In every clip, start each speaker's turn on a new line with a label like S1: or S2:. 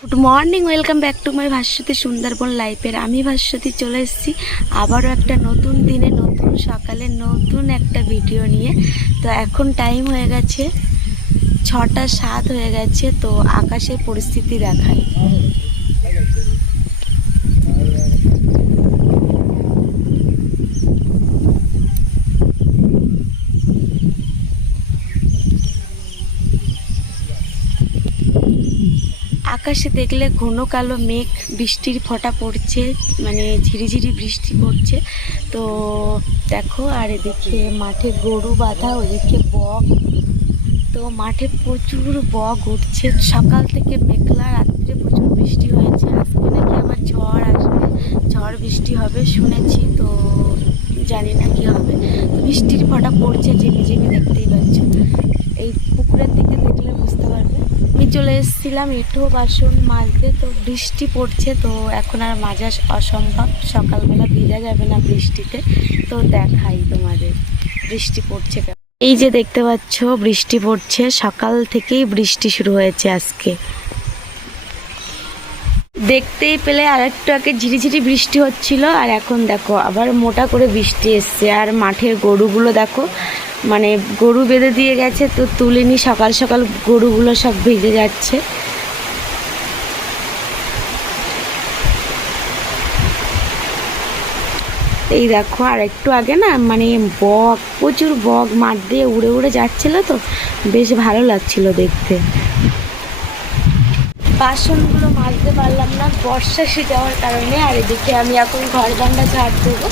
S1: Good morning welcome back to my Bhaswati Sundarban লাইফের আমি ভাস্বতী চলে এসেছি আবারও একটা নতুন দিনে, নতুন সকালে, নতুন একটা ভিডিও নিয়ে। তো এখন টাইম হয়ে গেছে ছটা সাত হয়ে গেছে, তো আকাশের পরিস্থিতি দেখাই। আকাশে দেখলে ঘন কালো মেঘ, বৃষ্টির ফোঁটা পড়ছে মানে ঝিরিঝিরি বৃষ্টি পড়ছে। তো দেখো, আর এদিকে মাঠে গরু বাঁধা, ওদিকে বক। তো মাঠে প্রচুর বক উঠছে। সকাল থেকে মেঘলা, রাত্রে প্রচুর বৃষ্টি হয়েছে। আজকে নাকি আবার ঝড় আসবে। ঝড় বৃষ্টি হবে শুনেছি, তো জানি না কি হবে। বৃষ্টির ফোঁটা পড়ছে ঝিমি ঝিমি দেখতেই পাচ্ছ। এই পুকুরের দিকে দেখলে বুঝতে পারবে আমি চলে এসেছিলাম এঁঠো বাসন মাজতে, তো বৃষ্টি পড়ছে, তো এখন আর মাজা অসম্ভব সকালবেলা ভিজা যাবে না বৃষ্টিতে, তো দেখাই তোমাদের বৃষ্টি পড়ছে। এই যে দেখতে পাচ্ছ, বৃষ্টি পড়ছে, সকাল থেকেই বৃষ্টি শুরু হয়েছে আজকে দেখতেই পেলে আর একটু আগে ঝিরিঝিরি বৃষ্টি হচ্ছিল, আর এখন দেখো আবার মোটা করে বৃষ্টি এসছে। আর মাঠের গরুগুলো দেখো মানে গরু বেঁধে দিয়ে গেছে, তো তুলিনি সকাল সকাল গরুগুলো সব ভিজে যাচ্ছে। এই দেখো আর একটু আগে না মানে বক, প্রচুর বক, মাঠ দিয়ে উড়ে উড়ে যাচ্ছিল তো, বেশ ভালো লাগছিল দেখতে। বাসনগুলো মাজতে পারলাম না, বর্ষা এসে যাওয়ার কারণে, আর এদিকে আমি এখন ঘর বান্ডা ঝাড় দেবো।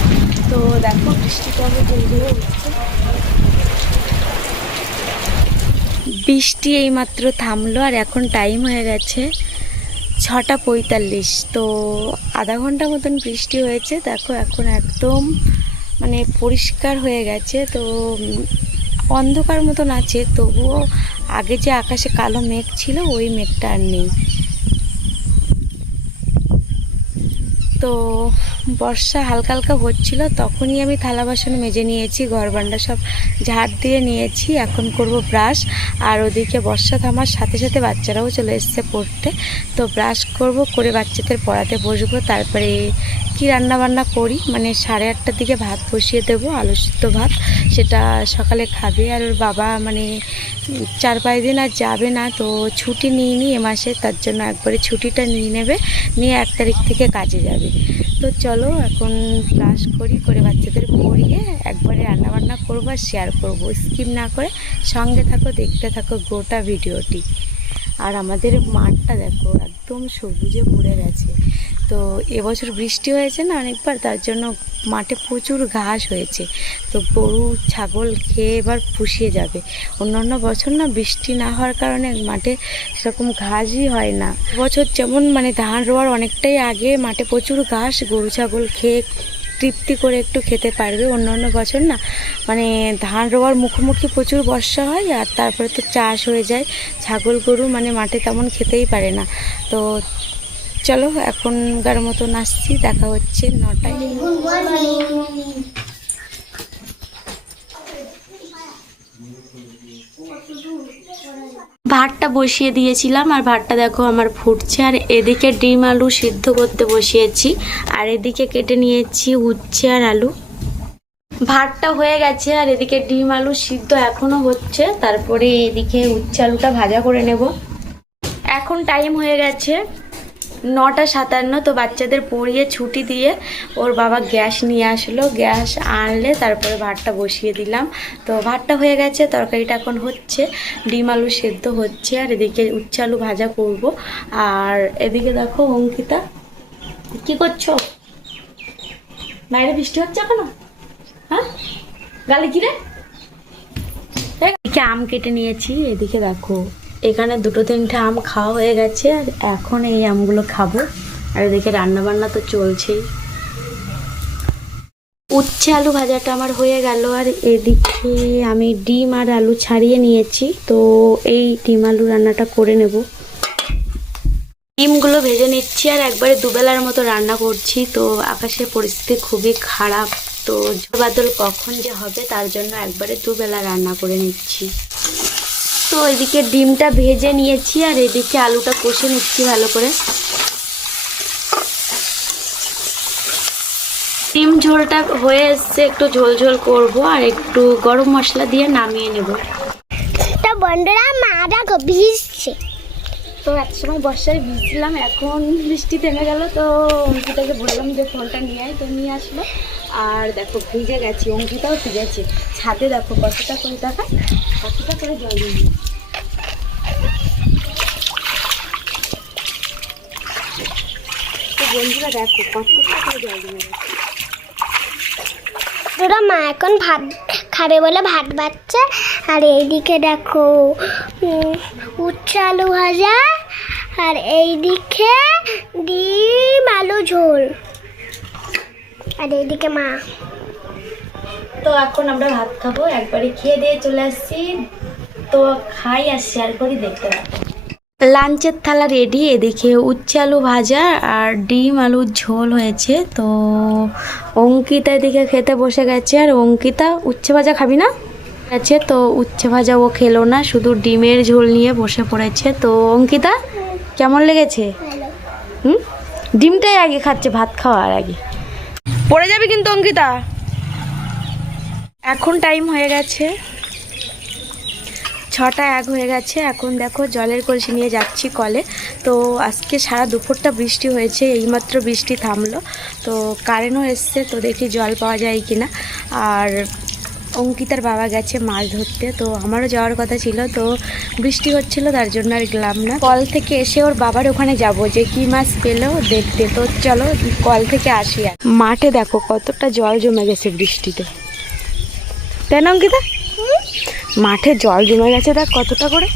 S1: তো দেখো বৃষ্টিটা আমি জোরে উঠছে। বৃষ্টি এইমাত্র থামলো, আর এখন টাইম হয়ে গেছে ছটা পঁয়তাল্লিশ। তো আধা ঘণ্টা মতন বৃষ্টি হয়েছে, দেখো এখন একদম মানে পরিষ্কার হয়ে গেছে। তো অন্ধকার মতন আছে, তবুও আগে যে আকাশে কালো মেঘ ছিল, ওই মেঘটা আর নেই। তো বর্ষা হালকা হালকা হচ্ছিল, তখনই আমি থালা বাসন মেজে নিয়েছি, ঘর বান্ডা সব ঝাড় দিয়ে নিয়েছি, এখন করব ব্রাশ। আর ওদিকে বর্ষা থামার সাথে সাথে বাচ্চারাও চলে এসছে পড়তে, তো ব্রাশ করব, করে বাচ্চাদের পড়াতে বসবো। তারপরে কি রান্না বান্না করি? মানে সাড়ে আটটার দিকে ভাত বসিয়ে দেবো আলু ভাত। সেটা সকালে খাবে, আর ওর বাবা মানে চার পাঁচ দিন আর যাবে না, তো ছুটি নিয়ে নিই এ মাসে, তার জন্য একবারে ছুটিটা নিয়ে নেবে, নিয়ে এক তারিখ থেকে কাজে যাবে। তো চলো এখন ক্লাস করি, করে বাচ্চাদের পড়িয়ে একবারে রান্নাবান্না করব আর শেয়ার করব। স্কিপ না করে সঙ্গে থাকো, দেখতে থাকো গোটা ভিডিওটি। আর আমাদের মাঠটা দেখো, একদম সবুজে ভরে গেছে। তো এবছর বৃষ্টি হয়েছে না অনেকবার, তার জন্য মাঠে প্রচুর ঘাস হয়েছে। তো গরু, ছাগল খেয়ে এবার পুষিয়ে যাবে। অন্যান্য বছর না বৃষ্টি না হওয়ার কারণে মাঠে সেরকম ঘাসই হয় না। বছর যেমন মানে ধান রোয়ার অনেকটাই আগে মাঠে প্রচুর ঘাস, গরু, ছাগল খেয়ে তৃপ্তি করে একটু খেতে পারবে, অন্য অন্য বছর না। মানে ধান রোয়ার মুখোমুখি প্রচুর বর্ষা হয় আর তারপরে তো চাষ হয়ে যায়। ছাগল, গরু মানে মাঠে তেমন খেতেই পারে না। তো চলো এখনকার মতন আসছি, দেখা হচ্ছে নটায়। ভাতটা বসিয়ে দিয়েছিলাম আর ভাতটা দেখো আমার ফুটছে। আর এদিকে ডিম আলু সিদ্ধ করতে বসিয়েছি। আর এদিকে কেটে নিয়েছি উচ্ছে আর আলু। ভাতটা হয়ে গেছে আর এদিকে ডিম আলু সিদ্ধ এখনও হচ্ছে। তারপরে এদিকে উচ্ছে আলুটা ভাজা করে নেব। এখন টাইম হয়ে গেছে। নটা সাতান্ন তো বাচ্চাদের পড়িয়ে ছুটি দিয়ে ওর বাবা গ্যাস নিয়ে আসলো। গ্যাস আনলে তারপরে ভাতটা বসিয়ে দিলাম। তো ভাতটা হয়ে গেছে, তরকারিটা এখন হচ্ছে। ডিম আলু সেদ্ধ হচ্ছে আর এদিকে উচ্ছে আলু ভাজা করব। আর এদিকে দেখো অঙ্কিতা, কি করছ? বাইরে বৃষ্টি হচ্ছে এখনও? হ্যাঁ? গালি কি রে? আম কেটে নিয়েছি, এদিকে দেখো। এখানে দুটো তিনটে আম খাওয়া হয়ে গেছে, আর এখন এই আমগুলো খাব। আর এদিকে রান্না বান্না তো চলছেই। উচ্ছে আলু ভাজাটা আমার হয়ে গেল, আর এদিকে আমি ডিম আর আলু ছাড়িয়ে নিয়েছি, তো এই ডিম আলু রান্নাটা করে নেব। ডিমগুলো ভেজে নিচ্ছি, আর একবারে দুবেলার মতো রান্না করছি, তো আকাশের পরিস্থিতি খুবই খারাপ, তো ঝড় বাদল কখন যে হবে তার জন্য একবারে দুবেলা রান্না করে নিচ্ছি। তো এদিকে ডিমটা ভেজে নিয়েছি আর এদিকে আলুটা কষে নিচ্ছি ভালো করে। ডিম ঝোলটা হয়ে এসছে, একটু ঝোল ঝোল করব আর একটু গরম মশলা দিয়ে নামিয়ে নেব।
S2: তা বন্ধুরা মা দেখো ভিজছে।
S1: তো একসময় বর্ষায় ভিজছিলাম এখন বৃষ্টি থেমে গেল, তো অঙ্কিতাকে বললাম যে ফোনটা নিয়ে আয়, তো নিয়ে আসলো। আর দেখো, ভিজে গেছি, অঙ্কিতাও ভিজেছে। ছাদে দেখো, কতটা করে দেখা, কতটা করে জল দিয়ে বন্ধুরা দেখো কতটা করে জল
S2: মা এখন ভাত খাবে বলে ভাত বাচ্ছে আর এইদিকে দেখো উচ্ছে আলু ভাজা। আর এইদিকে ডিম আলু ঝোল। আর এইদিকে মা।
S1: তো এখন আমরা ভাত খাব একবারে খেয়ে দিয়ে চলে আসছি। তো খাই আর শেয়ার করি দেখতে পাবো লাঞ্চের থালা রেডি এদিকে উচ্ছে আলু ভাজা আর ডিম আলুর ঝোল হয়েছে। তো অঙ্কিতা এদিকে খেতে বসে গেছে। আর অঙ্কিতা, উচ্ছে ভাজা খাবি না? আছে তো, উচ্ছে ভাজা ও খেলো না, শুধু ডিমের ঝোল নিয়ে বসে পড়েছে। তো অঙ্কিতা, কেমন লেগেছে? হুম? ডিমটাই আগে খাচ্ছে, ভাত খাওয়ার আগে। পড়ে যাবে কিন্তু অঙ্কিতা? এখন টাইম হয়ে গেছে। ছটা এক হয়ে গেছে, এখন দেখো জলের কলসি নিয়ে যাচ্ছি কলে। তো আজকে সারা দুপুরটা বৃষ্টি হয়েছে, এইমাত্র বৃষ্টি থামলো। তো কারেন্টও এসছে, তো দেখি জল পাওয়া যায় কি না আর অঙ্কিতার বাবা গেছে মাছ ধরতে, তো আমারও যাওয়ার কথা ছিল, তো বৃষ্টি হচ্ছিল, তার জন্য আর গেলাম না। কল থেকে এসে ওর বাবার ওখানে যাব, যে কি মাছ পেল দেখতে। তো চলো কল থেকে আসি আর। মাঠে দেখো কতটা জল জমে গেছে বৃষ্টিতে। তাই না, অঙ্কিতা? মাঠে জল জমে গেছে দেখ কতটা করে।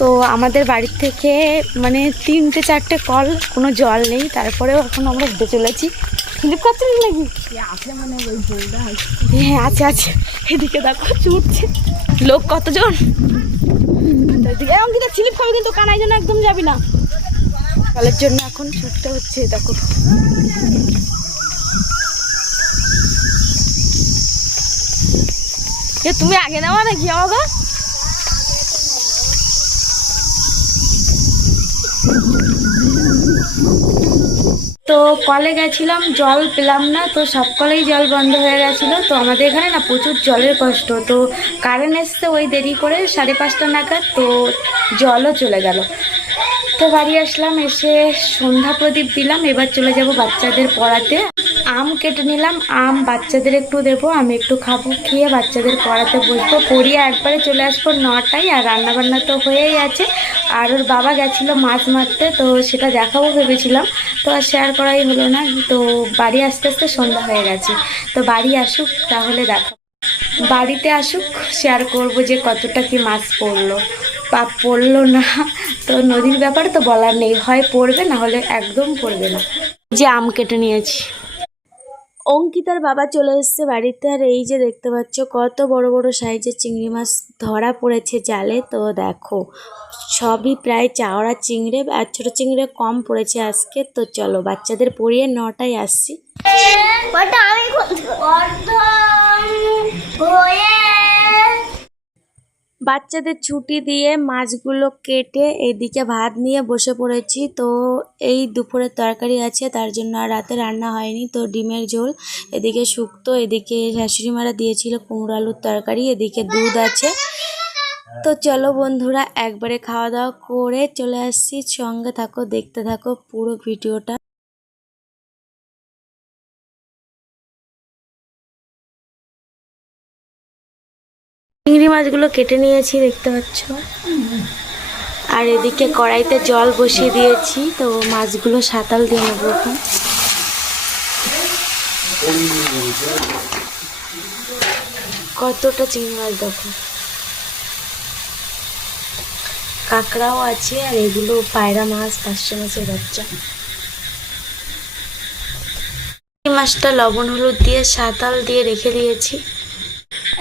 S1: তো আমাদের বাড়ির থেকে মানে তিনটে চারটে কল কোনো জল নেই তারপরেও এখন আমরা উঠে চলেছি। স্লিপ করছিস নাকি? হ্যাঁ আছে আছে। এদিকে দেখো চুটছে লোক কতজন? এরকম কিন্তু স্লিপ খাবে কিন্তু কানাই জন্য একদম যাবি না। জলের জন্য এখন ছুটতে হচ্ছে দেখো। তুমি আগে নেওয়া নাকি আমাকে তো কলে গেছিলাম, জল পেলাম না, তো সব কলেই জল বন্ধ হয়ে গেছিল। তো আমাদের এখানে না প্রচুর জলের কষ্ট, তো কারেন্ট এসছে ওই দেরি করে সাড়ে পাঁচটা নাগাদ, তো জলও চলে গেল। তো বাড়ি আসলাম, এসে সন্ধ্যা প্রদীপ দিলাম, এবার চলে যাব বাচ্চাদের পড়াতে। আম কেটে নিলাম। আম বাচ্চাদের একটু দেবো, আমি একটু খাব, খেয়ে বাচ্চাদের পড়াতে বসবো। পড়িয়ে একবারে চলে আসব নটায়, আর রান্নাবান্না তো হয়েই আছে। আর ওর বাবা গেছিল মাছ মারতে, তো সেটা দেখাবো ভেবেছিলাম। তো আর শেয়ার করাই হলো না। তো বাড়ি আস্তে আস্তে সন্ধ্যা হয়ে গেছে। তো বাড়ি আসুক, তাহলে দেখো বাড়িতে আসুক শেয়ার করব যে কতটা কি মাছ পড়ল। বা পড়ল না। তো নদীর ব্যাপারে তো বলার নেই। হয় পড়বে, না হলে একদম পড়বে না। যে আম কেটে নিয়েছি। অঙ্কিতার বাবা চলে এসছে বাড়িতে, আর এই যে দেখতে পাচ্ছ কত বড় বড় সাইজের চিংড়ি মাছ ধরা পড়েছে জালে। তো দেখো, সবই প্রায় চাওড়া চিংড়ে আর ছোটো চিংড়ে কম পড়েছে আজকে। তো চলো, বাচ্চাদের পড়িয়ে নটায় আসছি।
S2: আমি
S1: বাচ্চাদের ছুটি দিয়ে মাছগুলো কেটে এদিকে ভাত নিয়ে বসে পড়েছি। তো এই দুপুরের তরকারি আছে, তার জন্য আর রাতে রান্না হয়নি। তো ডিমের ঝোল, এদিকে শুক্তো, এদিকে শাশুড়ি মারা দিয়েছিল কুমড়ো আলুর তরকারি, এদিকে দুধ আছে। তো চলো বন্ধুরা, একবারে খাওয়া দাওয়া করে চলে আসছি। সঙ্গে থাকো, দেখতে থাকো পুরো ভিডিওটা। চিংড়ি মাছগুলো কেটে নিয়েছি, দেখতে পাচ্ছ। আর এদিকে কড়াইতে জল বসিয়ে দিয়েছি, তো মাছগুলো সাঁতাল দিয়ে নেব এখন। কতটা চিংড়ি মাছ দেখো। কাঁকড়াও আছে, আর এগুলো পায়রা মাছ পাঁচশো মাছের বাচ্চা। মাছটা লবণ হলুদ দিয়ে সাঁতাল দিয়ে রেখে দিয়েছি।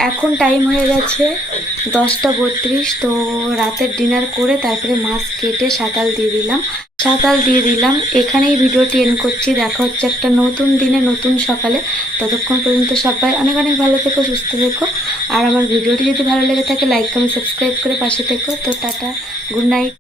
S1: এখন টাইম হয়ে গেছে দশটা বত্রিশ, তো রাতের ডিনার করে তারপরে মাছ কেটে সাঁতাল দিয়ে দিলাম। সাঁতাল দিয়ে দিলাম, এখানেই ভিডিওটি এন্ড করছি। দেখা হচ্ছে একটা নতুন দিনে, নতুন সকালে। ততক্ষণ পর্যন্ত সবাই অনেক অনেক ভালো থেকো, সুস্থ থেকো। আর আমার ভিডিওটি যদি ভালো লেগে থাকে লাইক কমেন্ট সাবস্ক্রাইব করে পাশে থেকো। তো টাটা গুড নাইট